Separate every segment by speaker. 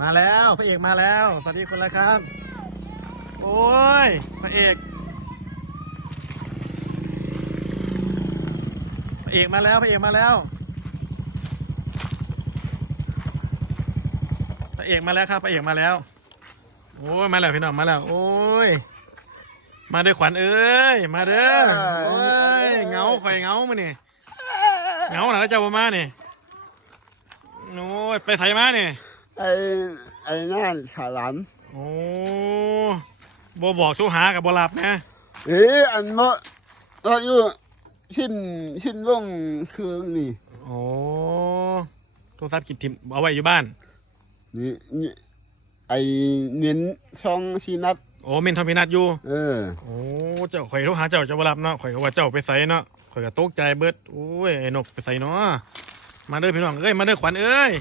Speaker 1: มาแล้วพระเอกมาแล้วสวัสดีคนละครับโอ้ยพระเอกมาแล้วพระเอกมาแล้วพระเอกมาแล้วครับพระเอกมาแล้วโอ้ยมาแล้วพี่น้องมาแล้วโอ้ยมาด้วยขวัญเอ้ยมาเด้อโอ้ยเงาไฟเงามาเนี่ยเงาหนังเจ้ามาเนี่ยโอ้ยไปใส่มาเนี่ย
Speaker 2: ไอ้นั่นฉลาม
Speaker 1: โอ้บบอกสู้หากับบหลับนะ
Speaker 2: อันนั้นเราอยู่ชิ้นวงคือนี่
Speaker 1: โอ้โทรศัพท์กิดทิมเอาไว้อยู่บ้าน
Speaker 2: นี่ไอเน้นช่องชีนัด
Speaker 1: โอ้เมนทอมพินัทอยู่โอ้เจ้าข่อยโทรหาเจ้าบหลับเนาะข่อยก็ว่าเจ้าไปใส่เนาะข่อยก็ตกใจเบิดโอ้ยไอ้นกไปใส่เนาะมาเด้อพี่น้องเอ้ยมาเด้อขวัญเอ้ย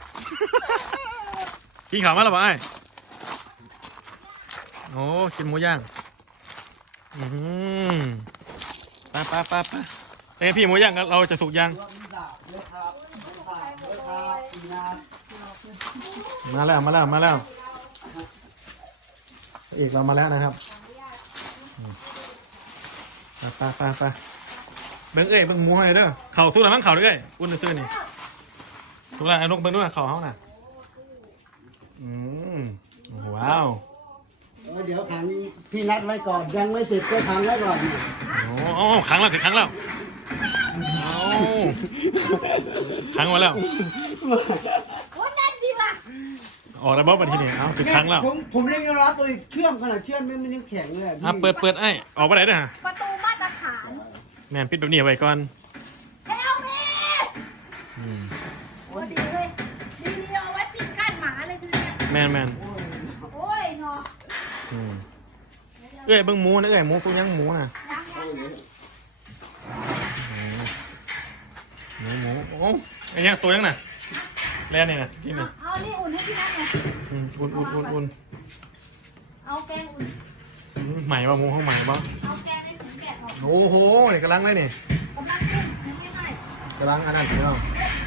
Speaker 1: กินข้าวมาแล้วบ่ไอ้โอ้กินหมูย่างไปเอ้พี่หมูย่างเราจะสุกยังมาแล้วเอกเรามาแล้วนะครับไปเบิ้งเอ้ยเบิ้งหมูให้เด้อเข่าสุกแล้วมั้งเข่าด้วยอุ่นซื่อนี่สุกแล้วไอ้นกเบิ้งด้วยเข่าเขาน่ะว้าว
Speaker 2: เดี๋ยวขังพี่นัดไว้ก่อนยังไม่ติดก็ขังไว้ก่อน
Speaker 1: โอ้ขังแล้วถึงขังแล้วขังมาแล้ว
Speaker 3: โอ้นั่นสิล่ะ
Speaker 1: ออกแล้วบ๊อบมาทีนี้เอาถึงขังแล้ว
Speaker 2: ผมเล่นยอมเลยเชื่อมขนาดเชื่อมไม่ยังแข็งเลย
Speaker 1: เปิดไอ้ออกไปไหนเด้อ
Speaker 3: ประตูมาตรฐาน
Speaker 1: แมนปิดแบบนี้ไว้ก่อน
Speaker 3: เฮลมีโอ้ดีเลยดีเอาไว้ปิดกั้นหมาเลยทีเนี้ย
Speaker 1: แมน
Speaker 3: โอ้ยเนาะ
Speaker 1: เอ้ยเบิ้งหมูนะเอ้ยหมูกูยังหมูนะหมูโอ้ไอ้ยังตัวยังน่ะแล่นี่นะกินน่ะ
Speaker 3: เอานี่อุ่นให้พี่นัทหน่อย
Speaker 1: อุ่น
Speaker 3: เอาแกงอุ่น
Speaker 1: ใหม่ป่ะหมูห้องใหม่ป่ะ
Speaker 3: เอาแกงในถุงแกะออก
Speaker 1: โอ้โหนี่กำลังเลยนี่
Speaker 3: กำลังขึ้นชิ้นไม่ให้
Speaker 1: กำลังอันนั้นเนาะ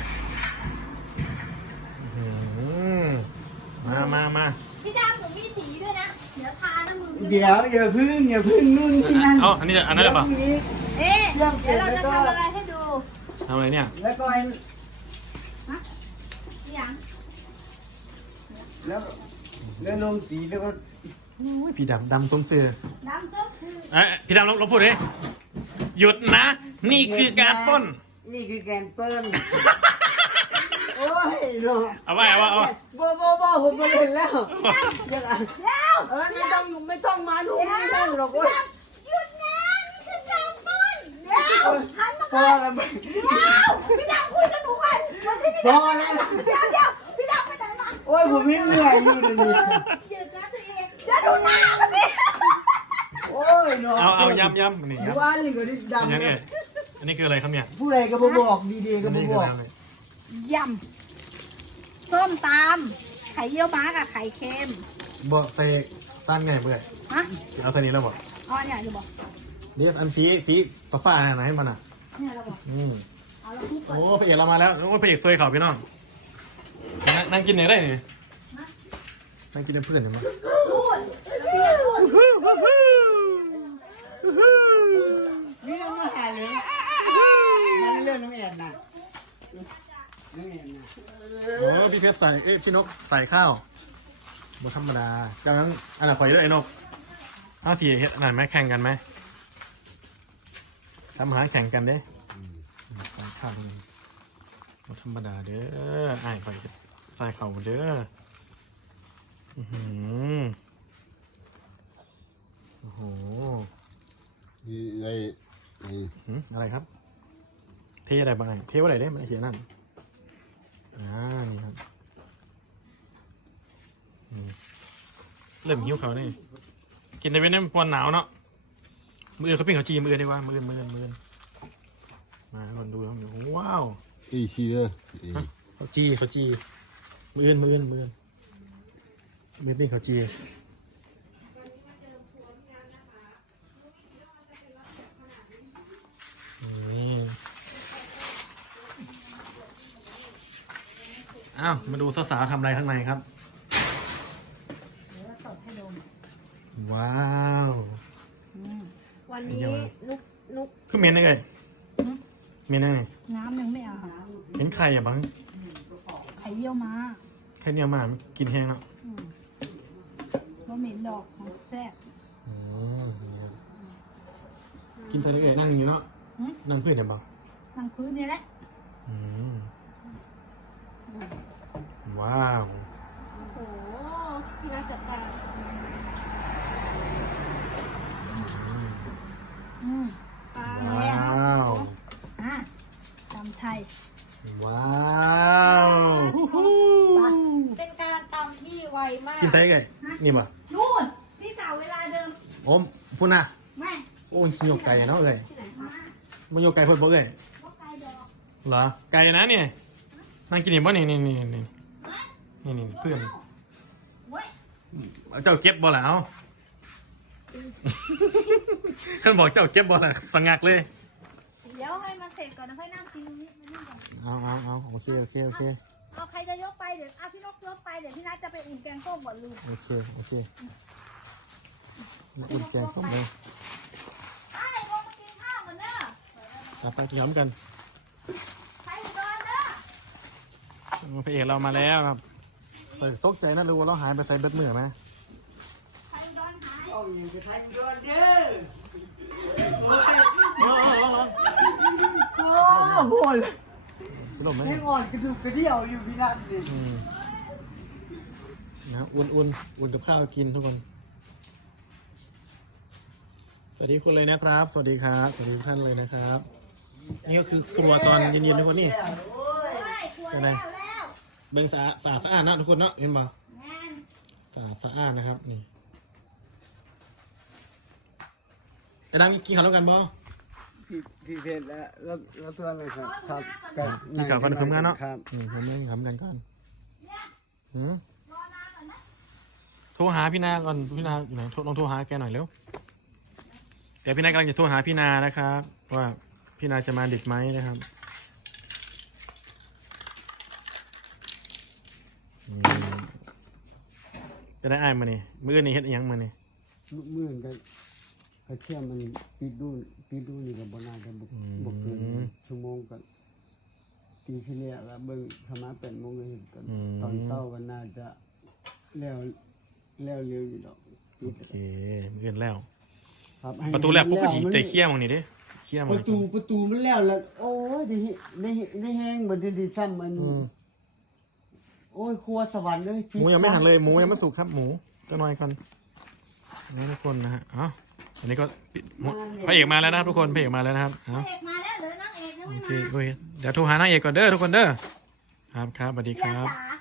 Speaker 1: มา
Speaker 3: พี่ดำหนูมีสีด้วยนะเดี๋ยวทาน้ำมือ
Speaker 2: เดี๋ยวอย่าพึ่งนู่นที่นั่น
Speaker 1: อันนี้อันนั้นหรือเปล่า
Speaker 3: เดี๋ยวเราจะทำอะไรให้ดู
Speaker 1: ทำอะไรเนี่ย
Speaker 2: แล้วก็
Speaker 3: อย่าง
Speaker 2: แล้วลงสีแล้วก็
Speaker 1: พี่ดำส้มเสือ
Speaker 3: ดำส้มคือ
Speaker 1: พี่ดำเราพูดดิหยุดนะนี่คือการป้น
Speaker 2: นี่คือการเปิ้ลโอ้ยเนาะ
Speaker 1: เอาบ่
Speaker 2: ผมมาเล่นแล้วไม่ต้องมาทุกที่นั่นหรอกเว้ย
Speaker 3: หยุดนะนี่คือการป้นเดี๋ยวหันมาก่อนพี่ดำคุยกับหนูก่อนวันที่พี่ดำเดี๋ยวพี่ดำไปไหนมา
Speaker 2: โอ้ยผมไม่เหนื่อยอยู่เลยนี่
Speaker 3: หยุดนะตัวเองเดี๋ยวดูหน้ามันสิ
Speaker 2: โอ้ยเนาะ
Speaker 1: เอาย้ำนี่ครับ
Speaker 2: ว่านี่ก็ดิดำ
Speaker 1: เนี่ยอันนี้คืออะไรครับเนี่ย
Speaker 2: ผู้ใดก็บอกดีๆก็บอก
Speaker 3: ยำส้มตำไข่เยี่ยวม้ากับไข่เค็ม
Speaker 1: บอกใส่ตั้นไงเพื่อนเอาใส่นี้แล้วบอก
Speaker 3: เนี่ยจะบอก
Speaker 1: เดี๋ยวอันสีฟ้าไหนให้มัน
Speaker 3: เนี่ยเราบอกเอาเราทุกคน
Speaker 1: โอ้พระเอกเรามาแล้วโอ้พระเอกซวยเขาพี่น้องนั่งกินไหนได้เนี่ยนั่งกินเพื่อนเห็นไหม
Speaker 2: นี่เรามาหาเลยนั่นเรื่องน้ำแอนนะ
Speaker 1: โอ้พี่เพชรใส่พี่นกใส่ข้าวบธรรมดาจังนั้นอันไหนขอเยอะไอ้นกเอาสีเห็ดอันไหนไหมแข่งกันไหมทำอาหารแข่งกันเด้ใส่ข้าวนี่บธรรมดาเด้อไอ้ใส่ข้าวเด้อโอ้โหอะไรครับเทอะไรบ้างเทว่าอะไรได้มันเขียนนั่นนี่ครับเริ่มหิวเขาเนี่ยกินในเว้นในวันหนาวเนาะมือเขาปิ้งเขาจีมือได้ว่ามือมาลองดูครับว้าว
Speaker 2: ชีเลย
Speaker 1: เขาจีมือปิ้งเขาจีอ้าวมาดูสาวๆทำอะไรข้างในครับว้าว
Speaker 3: วันนี้นุก
Speaker 1: คือเมนยังไงเมนยังไง
Speaker 3: น้ำยังไม่เอา
Speaker 1: เห็นไข่อะบัง
Speaker 3: ไข่เยี่ยวมา
Speaker 1: แค่เนี้ยมากินแห้งแล้ว
Speaker 3: บะหมี่ดอกของแซ่บ
Speaker 1: กินไปเลยนั่งอยู่เนาะนั่งพื้นเนี่ยบัง
Speaker 3: ทางพื้นนี่แหละ
Speaker 1: ว้าว
Speaker 3: โอ้โหพี่น่าจัดการปลา
Speaker 1: ว้าว
Speaker 3: ตำไทย
Speaker 1: ว้าว
Speaker 3: เป็นการตำที่ไวมาก
Speaker 1: กินไซส์ไงนี่ป่ะ
Speaker 3: นู่นพี่สาวเวลาเดิม
Speaker 1: โอ้พูดนะ
Speaker 3: แม่
Speaker 1: โอ้ยโยกไก่เนาะเอ้ย
Speaker 3: ที่ไหนมา
Speaker 1: มันโยกไก่เพิ่นบ่เอ้ย
Speaker 3: ก็ไก่ดอก
Speaker 1: เหรอไก่นะเนี่ยนั่งกินนี่บ่นี่เพื่อน
Speaker 3: เว้ย
Speaker 1: เจ้าเก็บบ่ล่ะเอาเพิ่นบอกเจ้าเก็บบ่ล่ะสงักเลย
Speaker 3: เดี๋ยวให้มันเสร็จก่อนนะค่อยนั่งกินตรงนี้มานั่งก่อน
Speaker 1: เอาโอเค
Speaker 3: เอาใครจะยกไปเดี๋ยวเอาพี่นกยกไปเดี๋ยวพี่นัทจะไปอุ่นแกงส้มก่อนลืม
Speaker 1: โอเคอุ่นแกงส้มเลย
Speaker 3: ไอ้ลงมากินข้าวกันเด้อ
Speaker 1: ไปย้ำกัน
Speaker 3: ใครอยู่ก่อนเด้อ
Speaker 1: พระเอกเรามาแล้วครับตกใจนะดูว่าเราหายไปใส่เบ็ดมือไหม
Speaker 3: ใครโดนหาย
Speaker 2: เอาอย่างจะทำโดนเด้อโอ้โห
Speaker 1: สรุปไหม
Speaker 2: ไม่อ่อนกระดูกกระเดี่ยวอยู่พี่นัทดิ
Speaker 1: นะครับอุ่นกับข้าวกินทุกคน สวัสดีคุณเลยนะครับ สวัสดีครับสวัสดีทุกท่านเลยนะครับ นี่ก็คือครัวตอนเย็นๆทุกคนนี่
Speaker 3: โอ้ยกลัวแล้ว
Speaker 1: เบิ่งสะอาดนะทุกคนเนาะเห็นบ่
Speaker 3: งาน
Speaker 1: สะอาดนะครับนี่จะดังกินข้าวแล้วกันบ่
Speaker 2: พี่เพชรแล้วตัวอะไรครับครับ
Speaker 1: กินข้าวกันคุ้มกันเนาะ
Speaker 2: ครับ
Speaker 1: ผมเล่นขำกันก่อน
Speaker 3: เนี่ย
Speaker 1: หืม
Speaker 3: รอนานก่อนนะ
Speaker 1: โทรหาพี่นาก่อนพี่นาอยู่ไหนลองโทรหาแกหน่อยเร็วเดี๋ยวพี่นากำลังจะโทรหาพี่นานะครับว่าพี่นาจะมาดึกไหมนะครับจะได้อ้ายมานี่มื้อนี้เฮ็ดอิหยังมานี่
Speaker 2: มื่นกันกระเทียมมันปีดูนี่กับบนาจะบกเกินชั่วโมงกันตีที่แล้วแล้วเบิ่งธรรมะ8 โมงก็เห็นกันตอนเช้าก็น่าจะแล้วเร็วอยู่ดอก
Speaker 1: โอเคมื้อแล้ว
Speaker 2: ครับ
Speaker 1: ประตูแรกพวกผู้หญิงใจเคี้ยมองนี่ดิเคี้ยม
Speaker 2: ประตูมันแล้วแล้วโอ้ยได้แห้งบ่ได้ซ้ำมันโอ้ยครัวสวรรค์เลย
Speaker 1: หมูยังไม่หันเลยหมูยังไม่สุกครับหมูก็น้อยกันนี่ทุกคนนะฮะอ๋ออันนี้ก็พระเอกมาแล้วนะครับทุกคนพระเอกมาแล้วนะครับ
Speaker 3: พระเอกมาแล้วเหลือนางเอกยัง
Speaker 1: โอ
Speaker 3: ไม่
Speaker 1: เค
Speaker 3: มา
Speaker 1: โอเคเดี๋ยวโทรหานางเอกก่อนเด้อทุกคนเด้อครับสวัสดีค
Speaker 3: เรีย
Speaker 1: รับ
Speaker 3: จ๋า